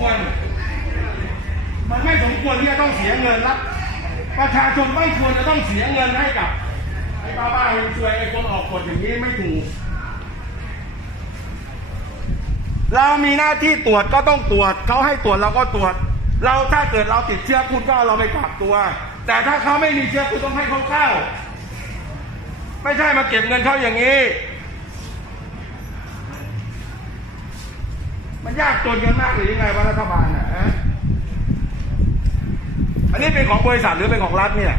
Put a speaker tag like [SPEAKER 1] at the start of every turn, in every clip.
[SPEAKER 1] ควรมันไม่สมควรที่จะต้องเสียเงินรับประชาชนไม่ควรจะต้องเสียเงินให้กับไอ้บ้าๆช่วยไอ้คนออกกฎอย่างนี้ไม่ถูกเรามีหน้าที่ตรวจก็ต้องตรวจเขาให้ตรวจเราก็ตรวจเราถ้าเกิดเราติดเชื้อคุณก็เราไปกักตัวแต่ถ้าเขาไม่มีเชื้อคุณต้องให้เขาเข้าไม่ใช่มาเก็บเงินเขาอย่างนี้มันยากจนกันมากหรือยังไงวะรัฐบาลอ่ะอันนี้เป็นของบริษัทหรือเป็นของรัฐเนี่ย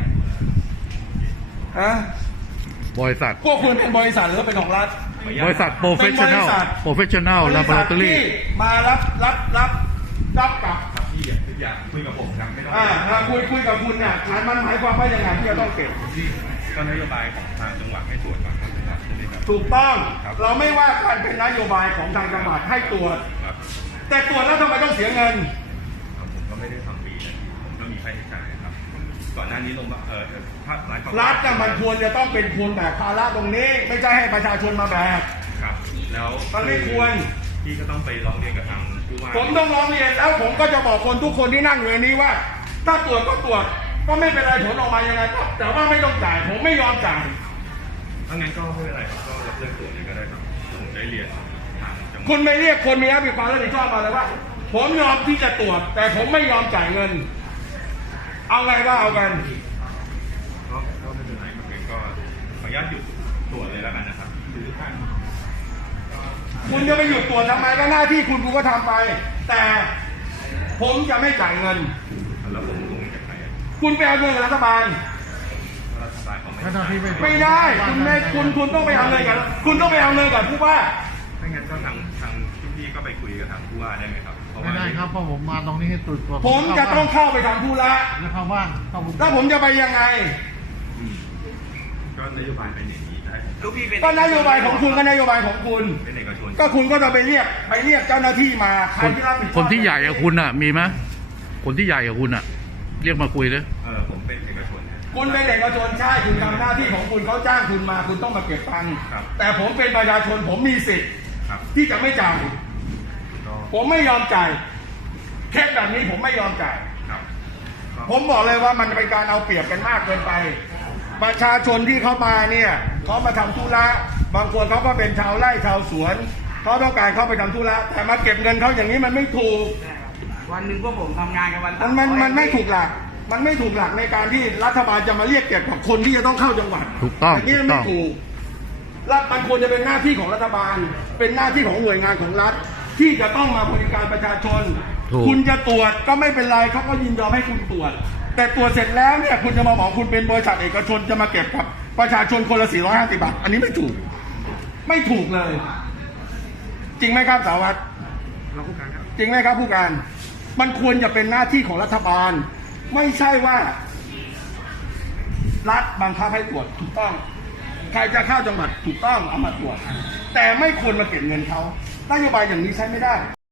[SPEAKER 2] บริษัท
[SPEAKER 1] พวกคุณเป็นบริษัทหรือเป็นของรัฐ
[SPEAKER 2] บริษัท professional laboratory
[SPEAKER 1] มารับกับ
[SPEAKER 3] พี่อยากคุยกับผมครับไม่
[SPEAKER 1] ต้องคุยกับคุณเนี่ยมันหมายความว่ายังไงที่จะต้องเก็บ
[SPEAKER 3] ก็นโยบายของทางจังหวัดให้ตรวจก่อนทางจังหวัดใช่ไหมครับ
[SPEAKER 1] ถูกต้องเราไม่ว่าการเป็นนโยบายของทางจังหวัดให้ตรวจแต่ตรวจแล้วทำไมต้องเสียเงิน
[SPEAKER 3] ผมก็ไม่ได้ทำฟรีนะผมก็มีค่าใช้จ่ายครับก่อนหน้านี้ภาค
[SPEAKER 1] รัฐมันควรจะต้องเป็นคนแบกภาระตรงนี้ไม่ใช่ให้ประชาชนมาแบก
[SPEAKER 3] ครับแล้ว
[SPEAKER 1] มันไม่ควร
[SPEAKER 3] พี่ก็ต้องไปร้องเรียนกับทางผู้ว่า
[SPEAKER 1] ผมต้องร้องเรียนแล้วผมก็จะบอกคนทุกคนที่นั่งอยู่ในนี้ว่าถ้าตรวจก็ตรวจก็ไม่เป็นไรผลออกมายังไงก็แต่ว่าไม่ต้องจ่ายผมไม่ยอมจ่าย
[SPEAKER 3] ถ้างั้นก็ไม่เป็นไรครับก็รับเรื่องตรวจเลยก็ได้ครับผมได้เรียนทางจังหวัด
[SPEAKER 1] คุณไม่เรียกคนมีรับผิดชอบรับผิดชอบมาเลยว่าผมยอมที่จะตรวจแต่ผมไม่ยอมจ่ายเงินเอาไงก็เอากัน
[SPEAKER 3] ก็ไม่เป็นไรครับก็ขออนุญาตหยุดตรวจเลยแล้วกันนะครับ
[SPEAKER 1] คุณจะไปหยุดตรวจทำไมก็หน้าที่คุณก็ทำไปแต่ผมจะไม่จ่ายเงิน
[SPEAKER 3] แล้วผมลงจากไหน
[SPEAKER 1] คุณไปเอาเงินกับรัฐบาลไม่ได้คุณต้องไปเอาเงินกับคุณต้องไปเอาเงินกับผู้ว่า
[SPEAKER 3] ถ้างั้นก็ทางพี่ก็ไปคุยกับทางผู้ว่าได้ไหมครับ
[SPEAKER 2] ไม่ได้ครับเพราะผมมาตรงนี้ให้ตรวจ
[SPEAKER 1] ผมจะต้องเข้าไปทำธุระ
[SPEAKER 2] แล้วเข้าบ้าน
[SPEAKER 1] แล้วผมจะไปยังไง
[SPEAKER 3] ก็นโยบายเป็นอย่างนี้ได้
[SPEAKER 1] ก็นโยบายของคุณก็นโยบายของคุณก็คุณก็จะไปเรียกเจ้าหน้าที่มา
[SPEAKER 2] คนที่ใหญ่กับคุณอ่ะมีไหมคนที่ใหญ่กับคุณอ่ะเรียกมาคุยเลย
[SPEAKER 3] ผมเป็นเอกชน
[SPEAKER 1] คุณเป็นเอกชนใช่คุณทำหน้าที่ของคุณเขาจ้างคุณมาคุณต้องมาเก็บตังค์แต่ผมเป็นประชาชนผมมีสิทธิ์ที่จะไม่จ่ายผมไม่ยอมจ่ายเคสแบบนี้ผมไม่ยอมจ่ายผมบอกเลยว่ามันเป็นการเอาเปรียบกันมากเกินไปประชาชนที่เขามาเนี่ยเขามาทำธุระบางคนเขาก็เป็นชาวไร่ชาวสวนเขาต้องการเข้าไปทำธุระแต่มาเก็บเงินเขาอย่างนี้มันไม่ถูก
[SPEAKER 4] วันหนึ่งพวกผมทำงานกันวัน
[SPEAKER 1] มันไม่ถูกหลักมันไม่ถูกหลักในการที่รัฐบาลจะมาเรียกเก็บกับคนที่จะต้องเข้าจังหวัด
[SPEAKER 2] ถูกต้อง
[SPEAKER 1] นี่ไม่ถูกรัฐมันควรจะเป็นหน้าที่ของรัฐบาลเป็นหน้าที่ของหน่วยงานของรัฐที่จะต้องมาบริการประชาชนคุณจะตรวจก็ไม่เป็นไรเขาก็ยินยอมให้คุณตรวจแต่ตรวจเสร็จแล้วเนี่ยคุณจะมาบอกคุณเป็นบริษัทเอกชนจะมาเก็บกับประชาชนคนละ450 บาทอันนี้ไม่ถูกเลย จริงไหมครับสารวัตรจริงไหมครับผู้การมันควรจะเป็นหน้าที่ของรัฐบาลไม่ใช่ว่ารัฐบังคับให้ตรวจถูกต้องใครจะเข้าจังหวัดถูกต้องเอามาตรวจแต่ไม่ควรมาเก็บเงินเขานโยบายอย่างนี้ใช้ไม่ได้